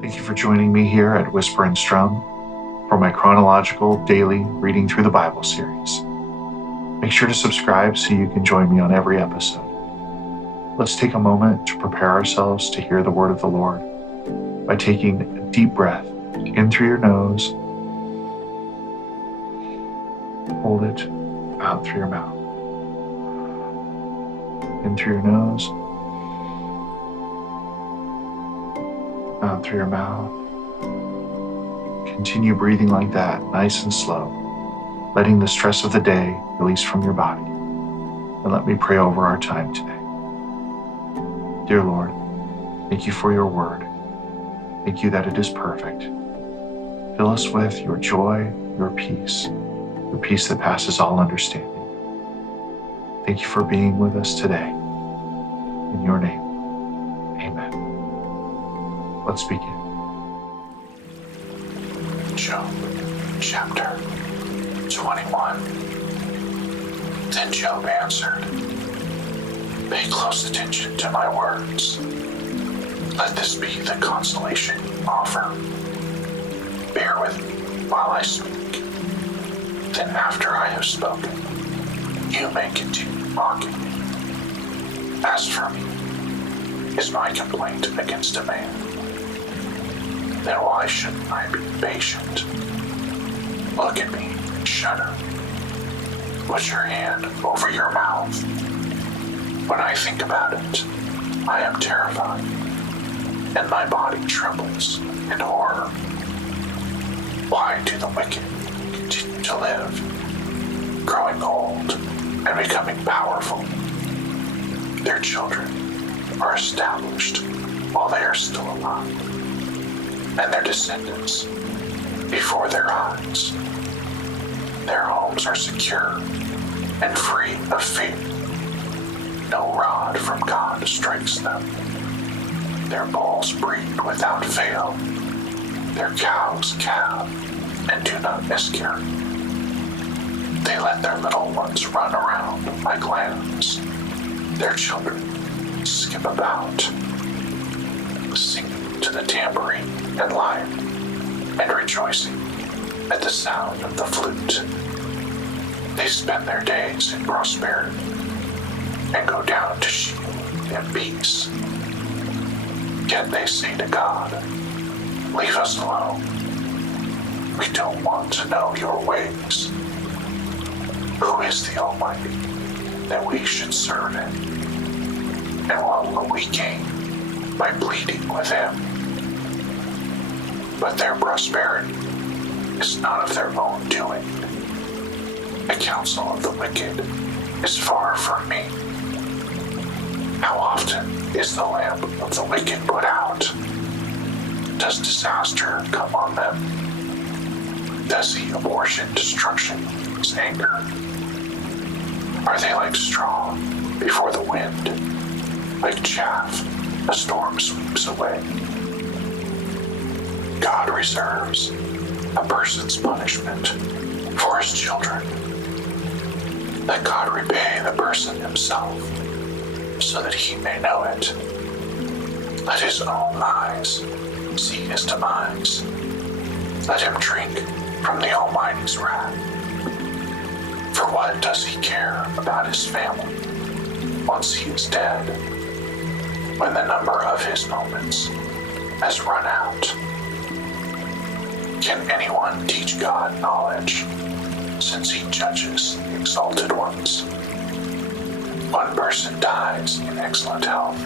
Thank you for joining me here at Whisper and Strum for my chronological daily reading through the Bible series. Make sure to subscribe so you can join me on every episode. Let's take a moment to prepare ourselves to hear the word of the Lord by taking a deep breath in through your nose, hold it out through your mouth. In through your nose, out through your mouth. Continue breathing like that, nice and slow, letting the stress of the day release from your body. And let me pray over our time today. Dear Lord, thank you for your word. Thank you that it is perfect. Fill us with your joy, your peace that passes all understanding. Thank you for being with us today. In your name, amen. Let's begin. Job, chapter 21. Then Job answered, "Pay close attention to my words. Let this be the consolation you offer. Bear with me while I speak. Then after I have spoken, you may continue mocking me. As for me, is my complaint against a man? Then why shouldn't I be patient? Look at me and shudder. Put your hand over your mouth. When I think about it, I am terrified, and my body trembles in horror. Why do the wicked continue to live, growing old and becoming powerful? Their children are established while they are still alive, and their descendants before their eyes. Their homes are secure and free of fear. No rod from God strikes them. Their bulls breed without fail. Their cows calve and do not miscarry. They let their little ones run around like lambs. Their children skip about, singing to the tambourine and lyre, and rejoicing at the sound of the flute. They spend their days in prosperity and go down to Sheol in peace. Yet they say to God, "Leave us alone. We don't want to know your ways. Who is the Almighty that we should serve him? And what will we gain by pleading with him?" But their prosperity is not of their own doing. The counsel of the wicked is far from me. How often is the lamp of the wicked put out? Does disaster come on them? Does he apportion destruction in his anger? Are they like straw before the wind, like chaff a storm sweeps away? God reserves a person's punishment for his children. Let God repay the person himself, so that he may know it. Let his own eyes see his demise. Let him drink from the Almighty's wrath. For what does he care about his family once he is dead, when the number of his moments has run out? Can anyone teach God knowledge, since he judges the exalted ones? One person dies in excellent health,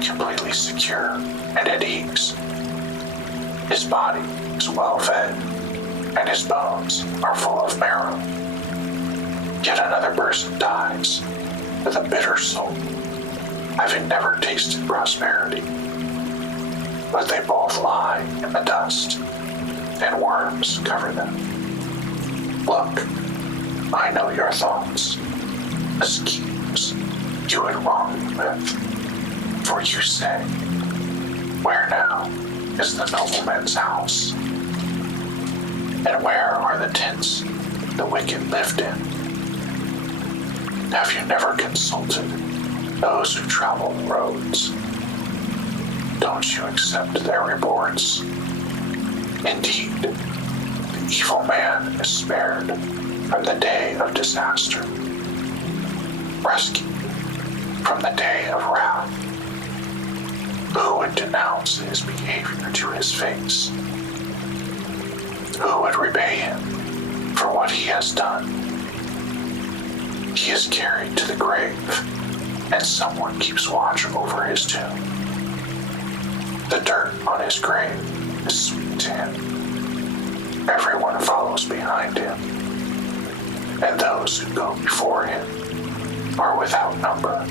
completely secure and at ease. His body is well fed, and his bones are full of marrow. Yet another person dies with a bitter soul, having never tasted prosperity. But they both lie in the dust, and worms cover them. Look, I know your thoughts, the schemes you would wrong me with. For you say, "Where now is the nobleman's house? And where are the tents the wicked lived in? Have you never consulted those who travel the roads? don't you accept their reports? Indeed, the evil man is spared from the day of disaster, rescued from the day of wrath. Who would denounce his behavior to his face? Who would repay him for what he has done? He is carried to the grave, and someone keeps watch over his tomb. The dirt on his grave is sweet to him. Everyone follows behind him, and those who go before him are without number.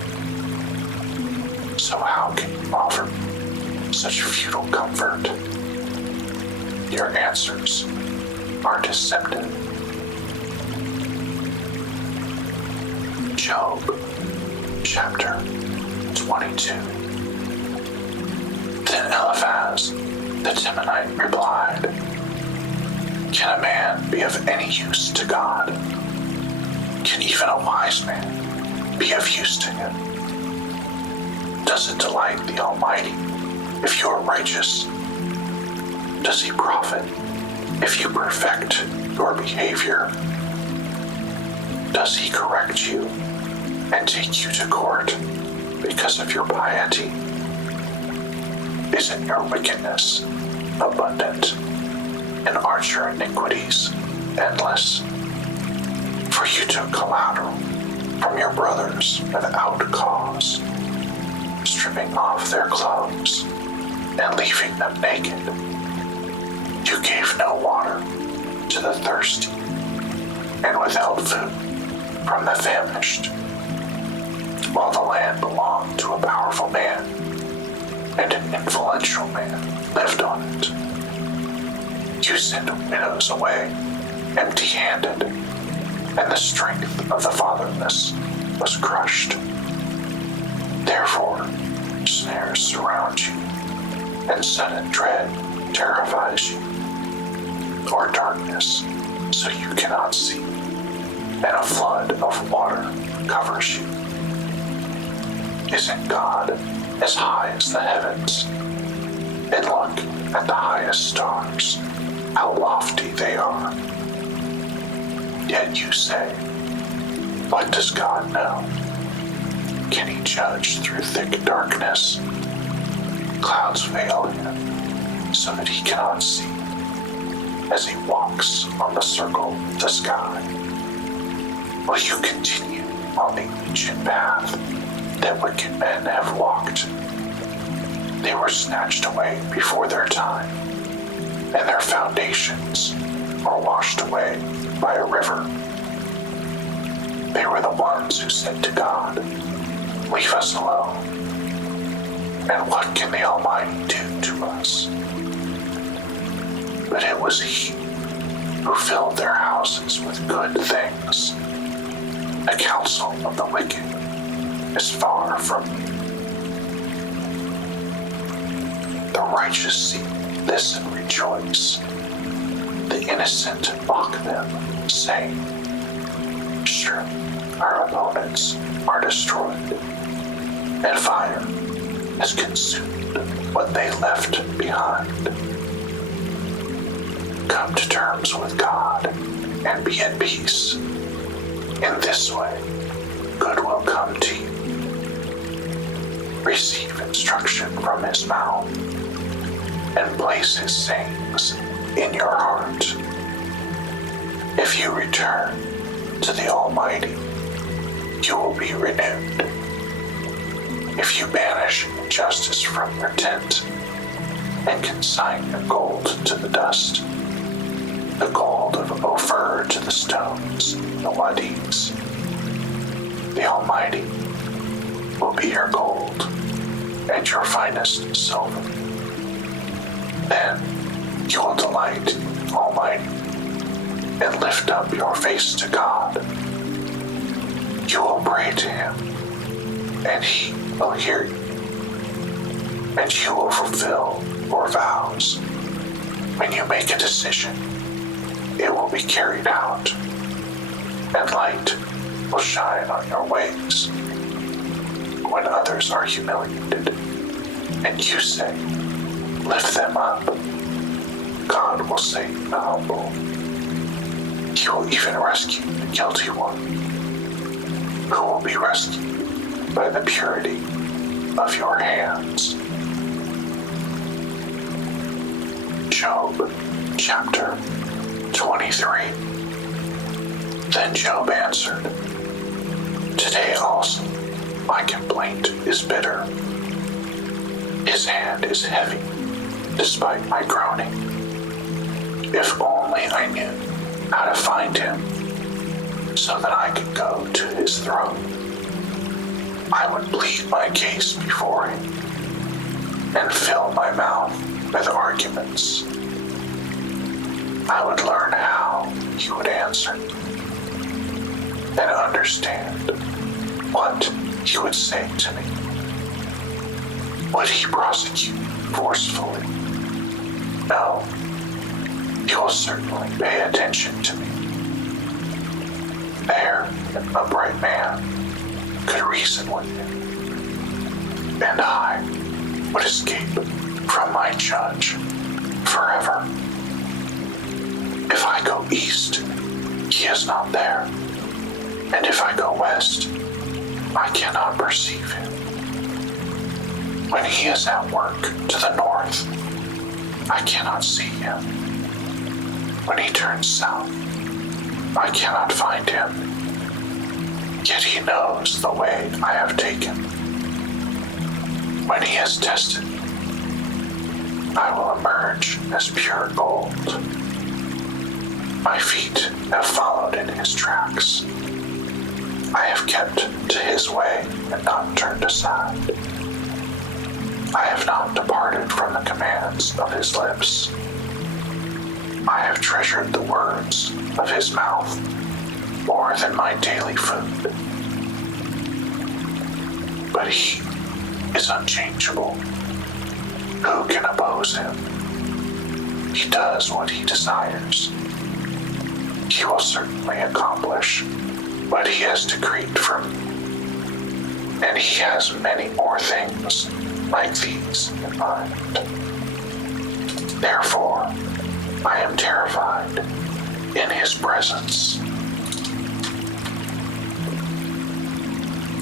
So how can you offer me such futile comfort? Your answers are deceptive. Job, chapter 22. Then Eliphaz the Temanite replied, Can a man be of any use to God? Can even a wise man be of use to him? Does it delight the Almighty if you are righteous? Does he profit if you perfect your behavior? Does he correct you and take you to court because of your piety? Isn't your wickedness abundant, and aren't your iniquities endless? For you took collateral from your brothers without cause, stripping off their clothes and leaving them naked. You gave no water to the thirsty, and withheld food from the famished, while the land belonged to a powerful man, and an influential man lived on it. You sent widows away empty-handed, and the strength of the fatherless was crushed. Therefore, snares surround you, and sudden dread terrifies you, or darkness, so you cannot see, and a flood of water covers you. Isn't God as high as the heavens? And look at the highest stars, how lofty they are. Yet you say, What does God know? Can he judge through thick darkness? Clouds veil him, so that he cannot see, as he walks on the circle of the sky. Will you continue on the ancient path that wicked men have walked? They were snatched away before their time, and their foundations were washed away by a river. They were the ones who said to God, Leave us alone. And what can the Almighty do to us? But it was he who filled their houses with good things. The counsel of the wicked is far from me. The righteous see this and rejoice. The innocent mock them, saying, Surely our opponents are destroyed, and fire has consumed what they left behind. Come to terms with God and be at peace. In this way, good will come to you. Receive instruction from his mouth, and place his sayings in your heart. If you return to the Almighty, you will be renewed. If you banish injustice from your tent and consign your gold to the dust, the gold of Ophir to the stones, the wadis, the Almighty will be your gold and your finest silver. Then you will delight in the Almighty and lift up your face to God. You will pray to him, and he will hear you, and you will fulfill your vows. When you make a decision, it will be carried out, and light will shine on your ways. When others are humiliated, And you say, lift them up. God will save the humble. He will even rescue the guilty one, who will be rescued by the purity of your hands. Job chapter 23. Then Job answered, today also my complaint is bitter. His hand is heavy, despite my groaning. If only I knew how to find him, so that I could go to his throne. I would plead my case before him, and fill my mouth with arguments. I would learn how he would answer, and understand what he would say to me. Would he prosecute forcefully? No, he will certainly pay attention to me. There, an upright man could reason with him, and I would escape from my judge forever. If I go east, he is not there, and if I go west, I cannot perceive him. When he is at work to the north, I cannot see him. When he turns south, I cannot find him. Yet he knows the way I have taken. When he has tested me, I will emerge as pure gold. My feet have followed in his tracks. I have kept to his way and not turned aside. I have not departed from the commands of his lips. I have treasured the words of his mouth more than my daily food. But he is unchangeable. Who can oppose him? He does what he desires. He will certainly accomplish what he has decreed for me. And he has many more things like these in mind. Therefore, I am terrified in his presence.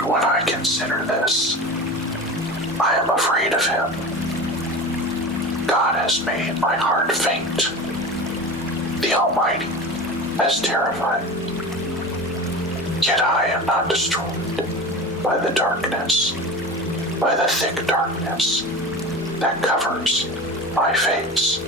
When I consider this, I am afraid of him. God has made my heart faint. The Almighty has terrified me. Yet I am not destroyed by the darkness, by the thick darkness that covers my face.